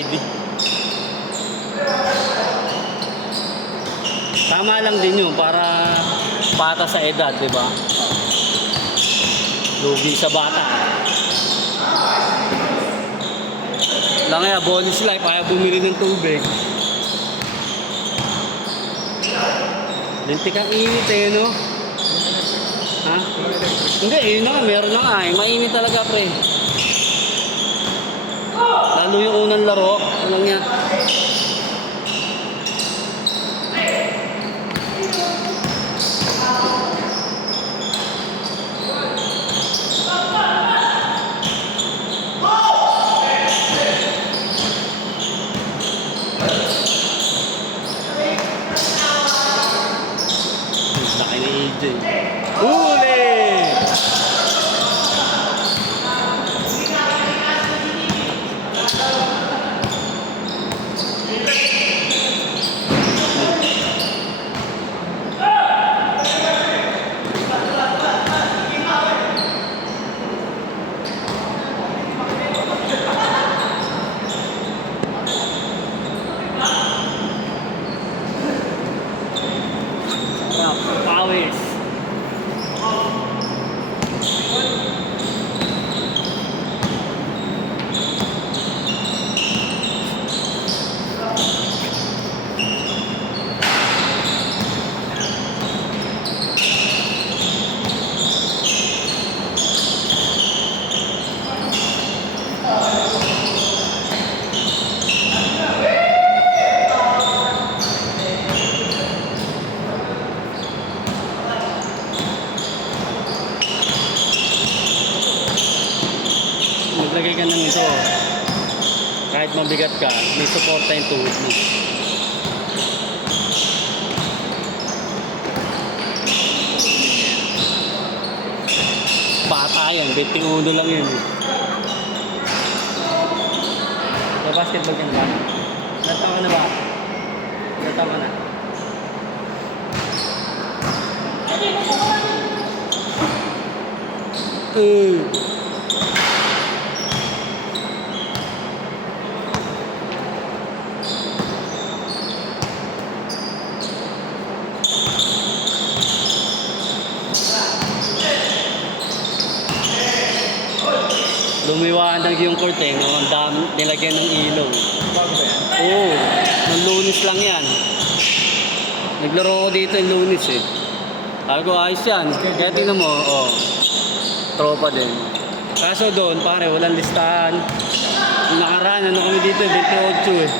ID. Tama lang din yun para pata sa edad, di ba? Lugi sa bata. Lang kaya bonus life, ayaw bumili ng tubig. Lintik ang init eh, no? Ha? Hindi, yun na nga, meron na nga eh. Mainit talaga, pre. Lalo yung unang laro, walang yan. Laki na AJ. Huli! Pawis. Maglagay ka ng ito. Kahit mabigat ka, may suporta yung tuhod mo. Bata yan, 21 lang yun. Sa basketball ka na ba? Natawa ka na ba? Natawa ka na? Lumiwanag yung curtain, ang dami nilagyan ng ilaw. Bago ba yan? Oo, nung Lunes lang yan. Naglaro ko dito yung Lunes eh. Sabi ko, ayos yan. Kaya tingnan mo, tropa din. Kaso doon, pare, walang listahan. Yung nakaraan, ano kami dito, 28 eh.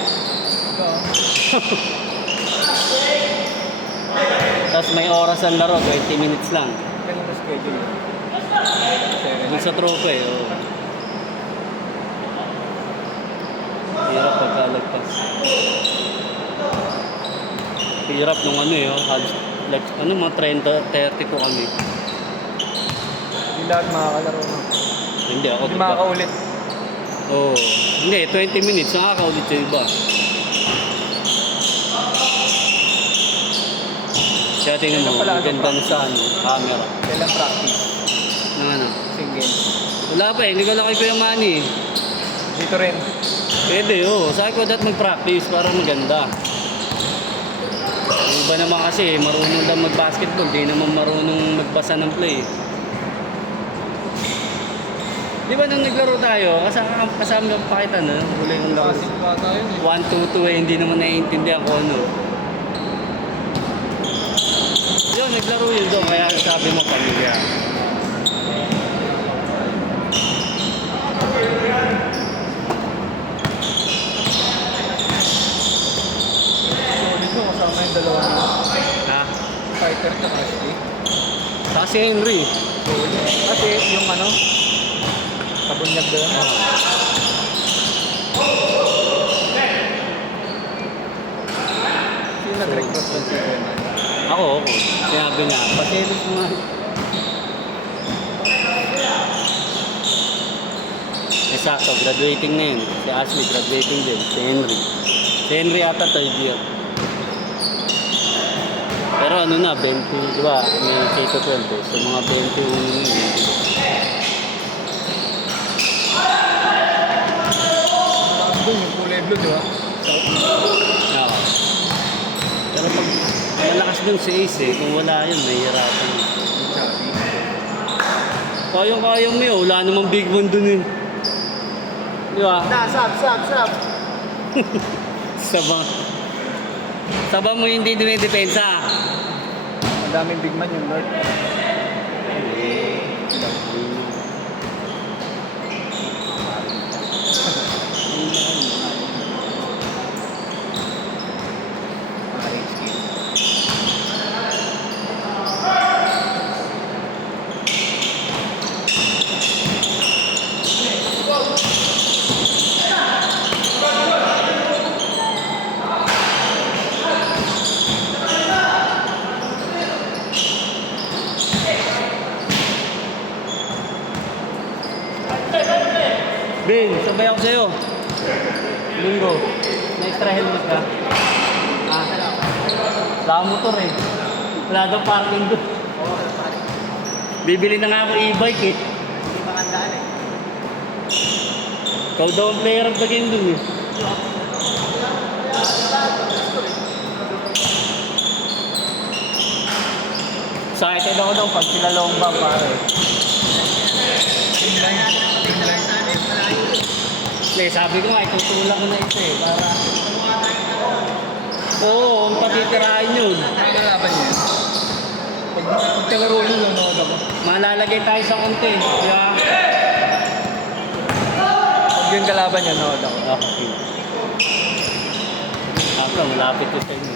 Tapos may oras ang laro, 20 minutes lang. Ganun na schedule. Doon sa tropa eh, Hirap pagkalagpas. Hirap nung ano eh, halos, like, mga 30 po kami. Hindi lahat makakalaro na. Hindi ako. Hindi makakaulit. Oo. Hindi, 20 minutes, nakakaulit yung iba. Kaya tingnan mo, ganda na sa camera. Kailan practice? Nang ano? Single. Wala pa eh, hindi ko lang kay Kuya Manny. Dito rin. Pwede, Sabi ko dapat mag-practice para maganda. Yung iba naman kasi, marunong daw mag-basketball, di naman marunong magbasa ng play. Di ba nung naglaro tayo, kasama pa kita na, huli yung laro. Passing pa tayo eh. 1-2-2 hindi naman naiintindihan ko ano. Yun, naglaro yun doon, kaya sabi mo pamilya. Solid mo, kasama yung dalawa mo. Ha? Fighter ka Ashley. Kasi Henry. Solid. Kasi yung ano, kabunyag doon. Sino nag-recruit doon si Kuya? Ako. Sinabi nga, paselos mo nga. Sakto, graduating na yun. Si Ashley, graduating din. Si Henry. Si Henry ata third year. Pero ano na, 20, di ba? May K-12 eh. So mga 21 yun. Doon yung kulay Pueblo, di ba? Oo. Pero pag malakas dun si Ace eh, kung wala yun, mahihirapan yun. Kaya mo yun, wala namang big one dun eh. Di ba? Sab. Saba mo hindi dumidepensa. Ang daming big man yung Lord. Ben, sabay ako sa'yo. Linggo. May extra helmet ka? Ah. Wala akong motor eh. Wala daw parking doon. Bibili na nga ako e-bike eh. Hindi makandaan eh. Ikaw daw ang player of the game dun eh. Excited ako daw pag sila lomba pare. Eh, sabi ko nga, itutulak ko na ito eh. Para... Oo, ang patitirahin yun. Ano kalaban niya? Pag kalaro yun, nanonood ako. Malalagay tayo sa konti. Kaya... Pag yung kalaban niya, nanonood ako. Okay. Ako, malapit ko sa inyo.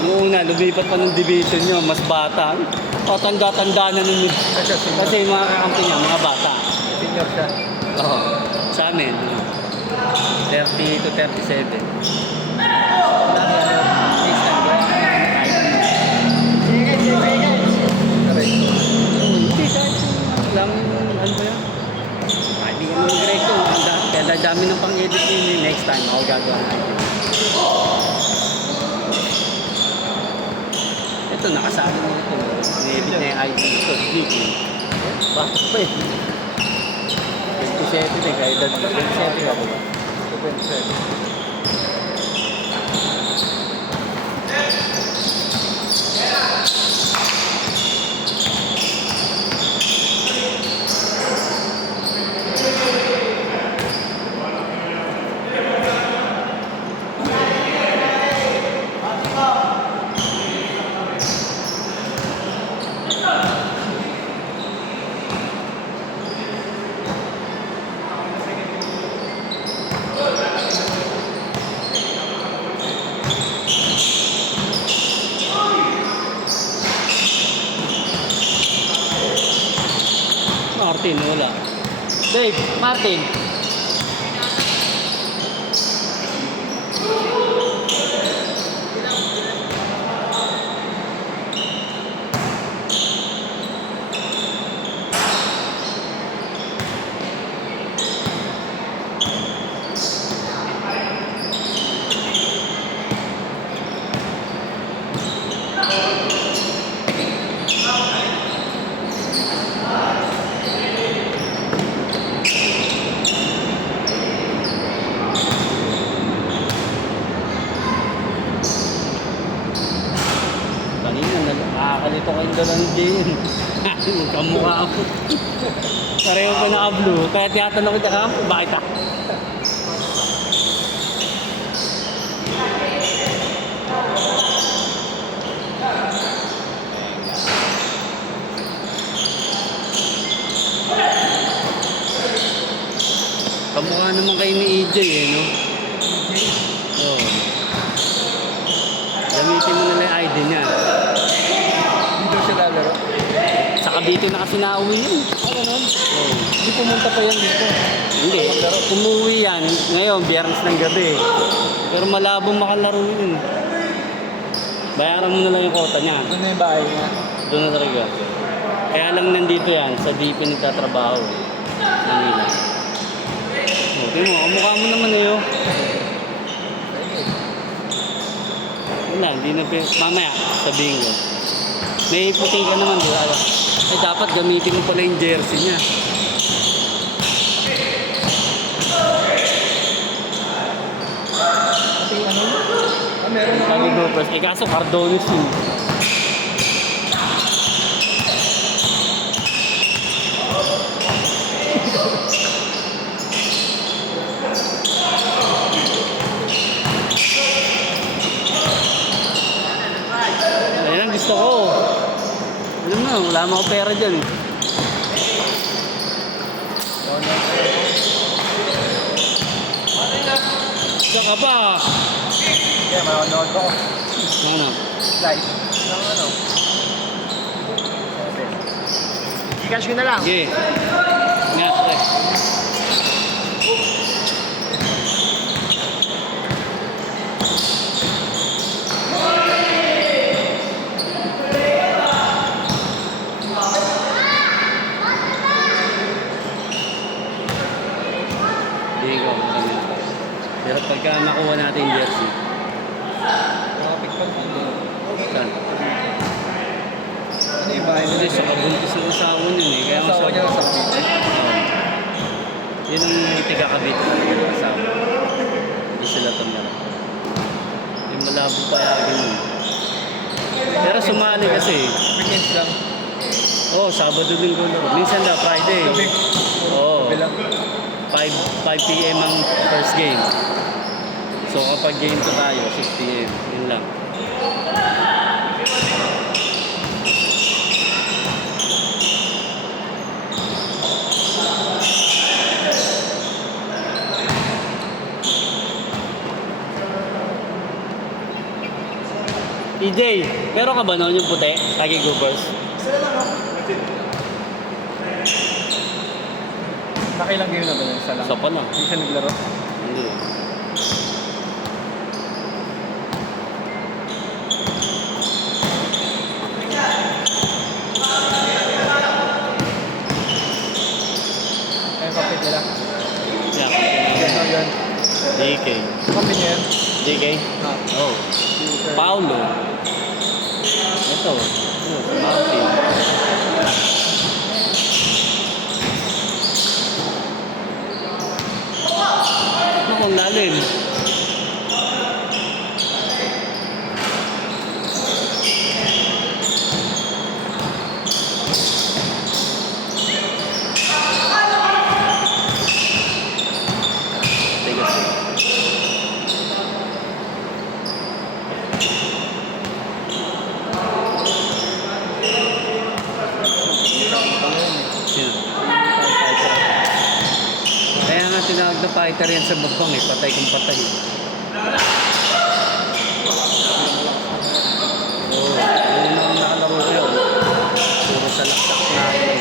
Noong una, lumipat pa ng division nyo, mas bata. Patanda-tanda na nun. Kasi yung mga kakampi niya, mga bata. Senior siya. Oo. Sa amin, 30 to 37. Hindi, kahit lang, ano ba yan? Hindi ko mag-grade ko. Kaya dami ng pang-edit yun. Next time, ako gagawa na. Ito, nakasali mo ito. Ni-edit na yung ID ito. Dito. Bakit pa yun? 27 eh, kaya 27 ako ba? 27. Martin, wala. Dave, Martin. Kanina, nakakalito kayong dalawang Jane. Kamukha ako. Pareho pa naka-blue. Kaya tinatanong kita ka, bakit ah? Kamukha naman kayo ni EJ eh, no? Oo. Gamitin mo na lang yung ID niya. Dito siya lalaro. Sa Cavite na kasi nauwi yun. Ganun? Oo. Hindi pumunta pa yan dito. Hindi. Umuwi yan. Ngayon, biyernes ng gabi. Pero malabong makalaro yun. Bayaran mo na lang yung kota niya. Ano yung bahay niya? Doon na talaga. Kaya lang nandito yan, sa DP nagtatrabaho. Manila. Okay mo, kamukha mo naman eh oh. Wala, hindi na mamaya, sabihin ko. May puting ka naman, di ba? Eh, dapat gamitin mo pala yung jersey niya. Gophers. Eh kaso Cardonis yun. Ayan ang gusto ko. Alam mo, wala mo ako pera dyan eh. Diyan ka ba? Kaya manonood ako. Ano? Live. Ng ano? Gcash ko na lang. Sige. Nga, pre. Hindi ko, marami. Pero pagka nakuha natin yung jersey, Topic pa dito. saan? Ano yung bahay Hindi, nila? sa kabuntis ng asawa yun eh. Kaya nga Asawa niya nasa Oo. Yun ang tiga-kabit ng asawa. Hindi sila tumira. Yung malabo pa yagin yun. Pero sumali kasi. Weekends lang. Oo, Sabado din ko laro. Minsan na, Friday. Gabi. Oo. Gabi lang. 5 p.m. ang first game. So kapag game 2 tayo, 6 p.m. Yun lang. EJ, meron ka ba noon yung puti? Tagi Gophers? Nakilang game na ba yun? Isa lang. Isa pa na. Hindi siya naglaro. Hindi. Ayun, kapit nila. Yan. Yan, yun. DK. Kapit niya yun. DK? Ah. Oh. Paulo. Ito. Martin. Ano kung lalim? Tigas. Sino? Kaya nga tinawag na fighter yan sa Bukbang eh. Patay kung patay. Oo. Yung mga nakalaro ko yun. Puro salaksak na yun.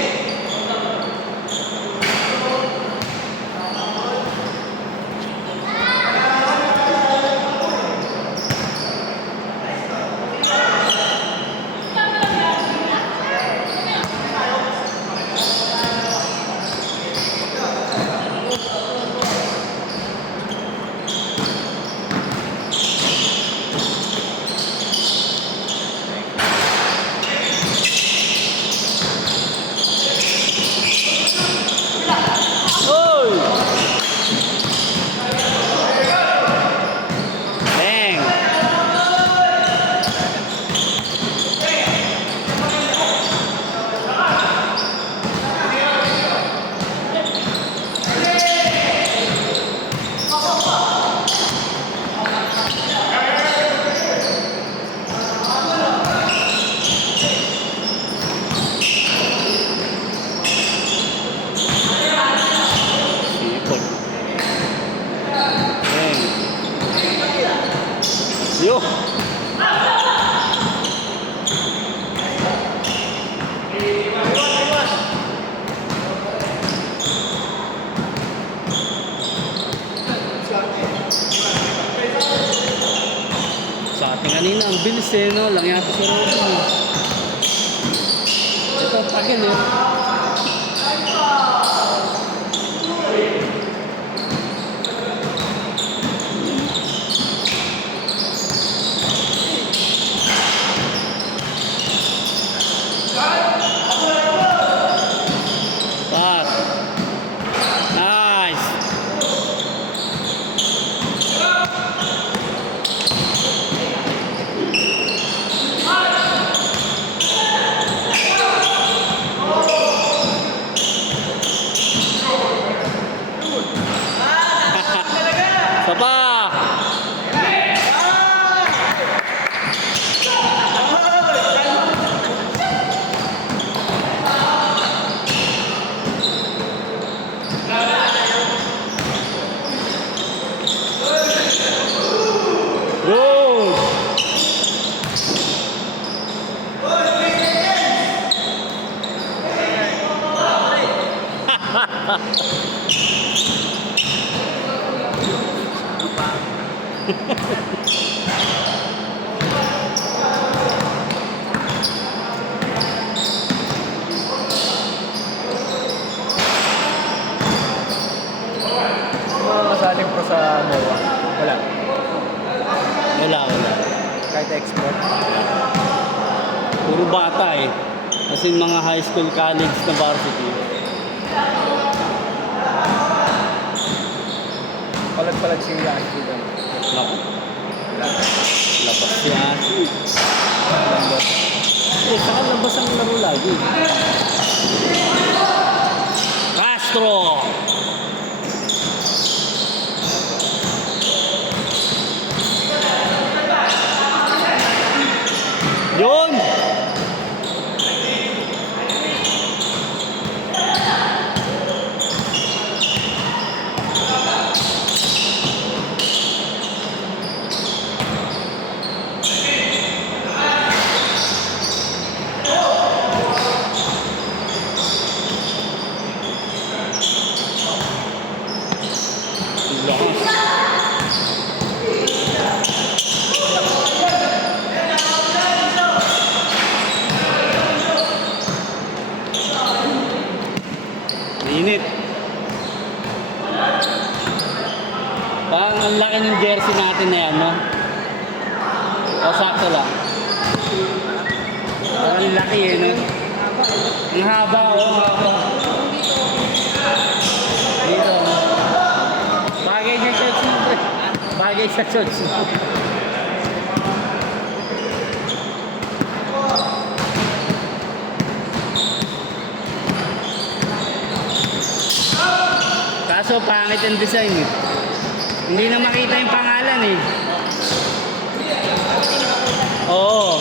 Oy! Bang! Sipol. Bang! Yo! Sa ating kanina, ang bilis eh, no? Lang yata si Robin. Ito, pagin eh. Par. Nice. Mga masaling pro sa MOA. Wala. Wala. Kahit export. Puro bata eh. Kasi mga high school, college na varsity. Palag-palag si Ashley doon. Naku, Wala. labas si Asi. Lambot. Saka labas ang laro lagi. Castro! Yun! Lakas. Init. Parang ang laki ng jersey natin na yan, no? O, sakto lang. Parang ang laki eh, no? Ang haba, o. Ang haba. Dito. Bagay sa shorts mo, pre. Bagay sa shorts mo. Kaso pangit ang design eh. Hindi na makita yung pangalan eh. Oo.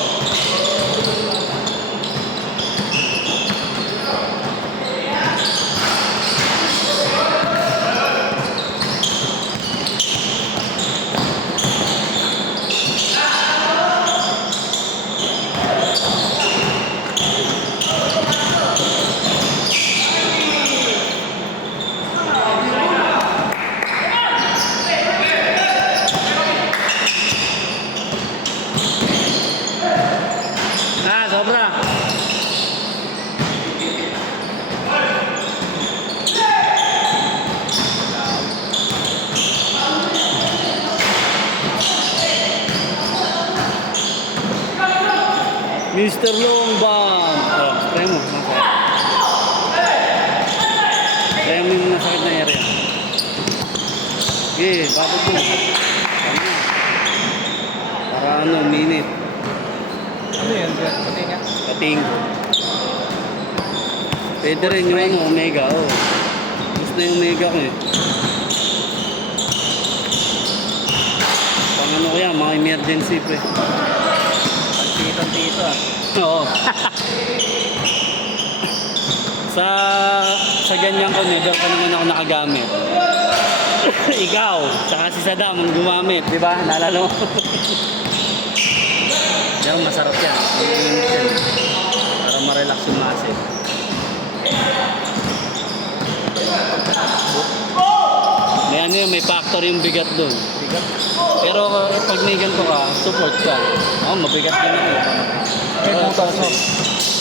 Sobra. Mr. Longbang. Oh, spray mo. Spray mo yung masakit na area. Okay, babot mo. Para ano, minute. Ano yan? Pati nga. Pating. Pwede rin yung ano, Omega. Oh. Gusto na yung Omega ko eh. Pang ano ko yan, mga emergency pa eh. Tito ah. Oo. sa ganyan ko, never pa naman ako nakagamit. Ikaw, saka si Saddam ang gumamit, di ba? Naalala mo? Yan, masarap yan. Mainit yan. Para ma-relax yung muscle. May ano yun, may factor yung bigat doon. Bigat. Pero pag may ganito ka, support ka. Mabigat din ako. May butas no?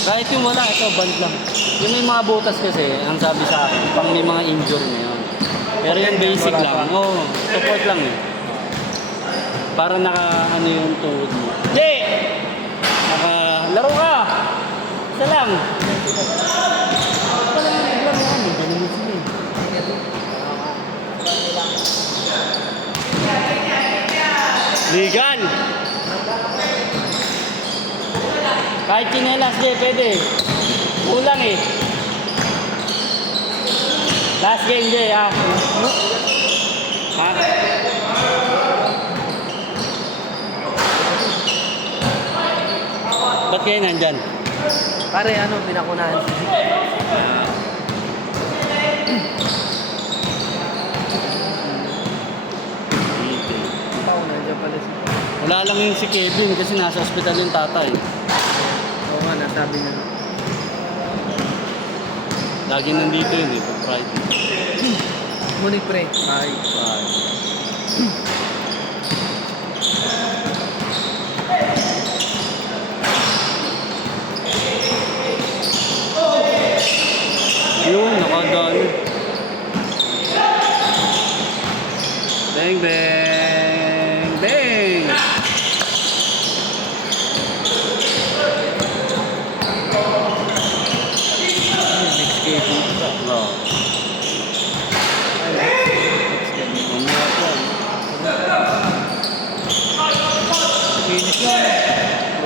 Kahit yung wala, ito, band lang. Yung may mga butas kasi, ang sabi sa akin, pang may mga injury na yun. Pero yung basic Wala lang, pa. support lang eh. Para naka, ano yung tuhod mo. Jay! Laro ka! Isa lang. Pala yung naglaro ka, may ganun mo sila eh. Legal! Kahit chinelas, Jay, pwede. Kulang eh. Last game, Jay, ha? Ha? Ba't kayo nandyan? Pare, ano, pinakunahan si Zeke. Tao, nandiyan pala si Wala lang yung si Kevin kasi nasa ospital yung tatay. Oo nga, nasabi niya. Lagi nandito yun eh, pag Friday. Ngunit pre, ay. Bye. doon. Bang, bang, bang! Next game. Oh. Mamaya po. Finish na.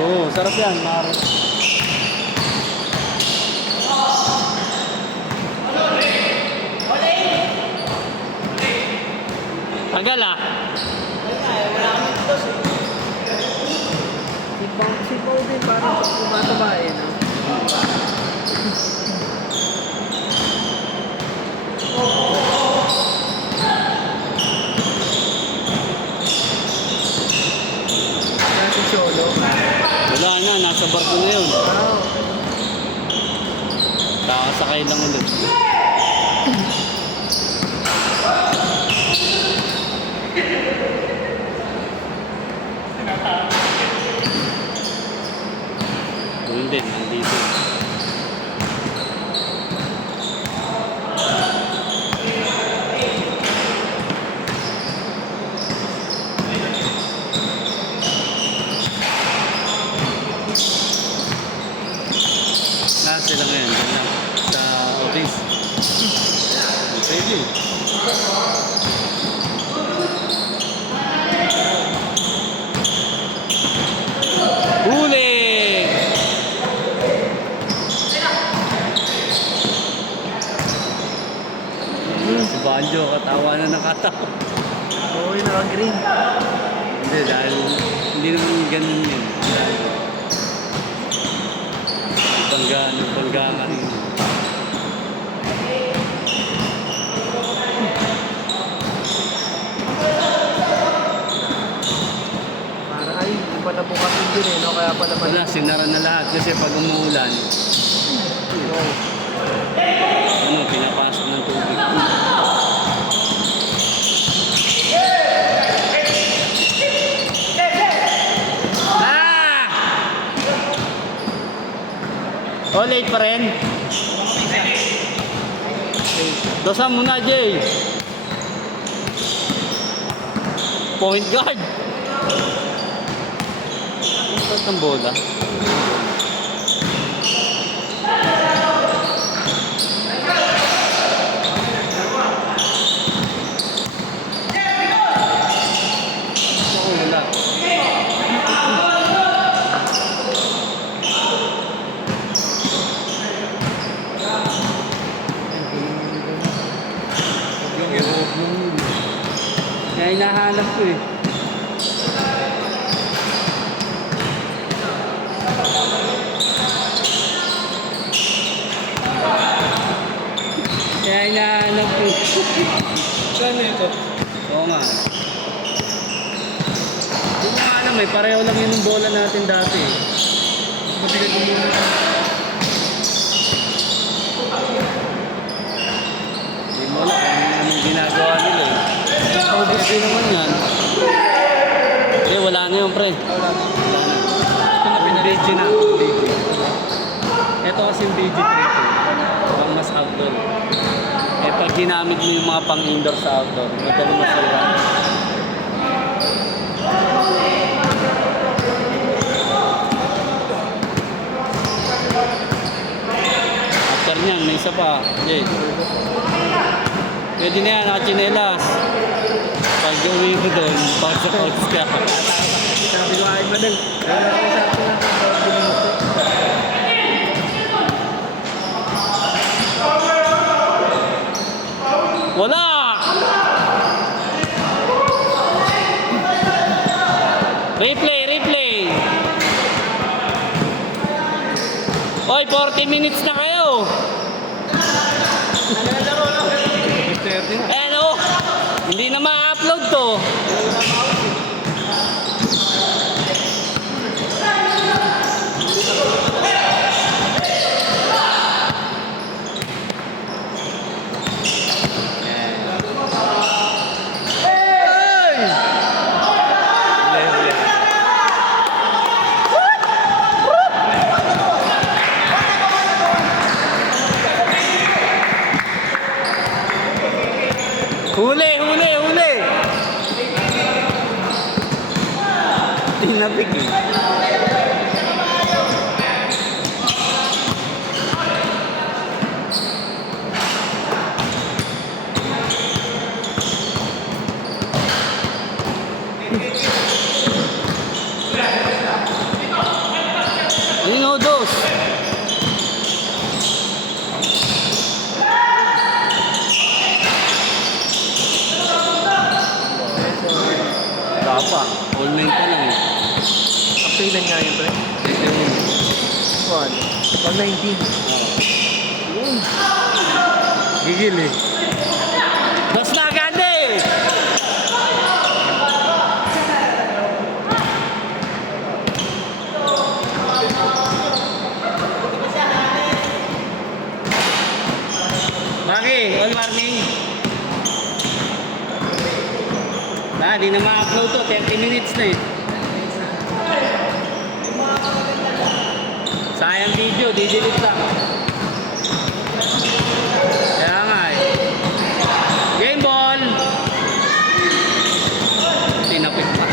Oo, sarap yan, Maro. Tagal ah. Sipaw din parang tumatabae, no? Nasa solo. Wala na, nasa barko na yun. Wow. Kakasakay lang ulit. Doon din, nandito. Sila ngayon, dyan lang, sa office. Pwede. Huli! Si Banjo, katawa na nakatawa. Oo, yung naka-green. Hindi, dahil hindi naman ganun yun. Panggangan yun. Para ay, hindi pa nabukasin din eh, no? Kaya pala Wala, sinara na lahat kasi pag umuulan, pinapasok ng tubig. Oh, late pa rin. Dosan mo na, Jay. Point guard. Ito ang bola. Ako wala. Kaya hinahanap ko eh. Kaya hinahanap ko. Saan ito? Oo nga. Hindi ko nga alam eh. Pareho lang yun yung bola natin dati eh. Mabigat yung muna. Hindi mo alam kung anong ginagawa nila eh. Paubos din naman yan. Eh, wala na yun, pre. Wala na. Yung BG na. BG. Ito kasi yung BG 3 pang mas outdoor. Eh, pag ginamit mo yung mga pang-indoor sa outdoor, madali masira. After niyan, may isa pa. Jay. Pwede na yan, nakachinelas. Pag gawin ko doon, pag sa coach ka. Sabi ko ay madal. Kaya ako sa atin na pag binuto. Wala! Replay, replay! Oy, 40 minutes na kayo! Ayan o! Hindi na ma-upload to! Huli, huli, huli! Tinapik eh. Ayun o, dos. Wala pa. All 9 pa lang eh. Updated nga yun, pre. One. 119. Gigil eh. Dos na agad eh! Bakit? All warning? Di na ma-upload to. 30 minutes na eh. Sayang video, di-delete lang. Kaya nga eh. Game ball! Tinapik pa.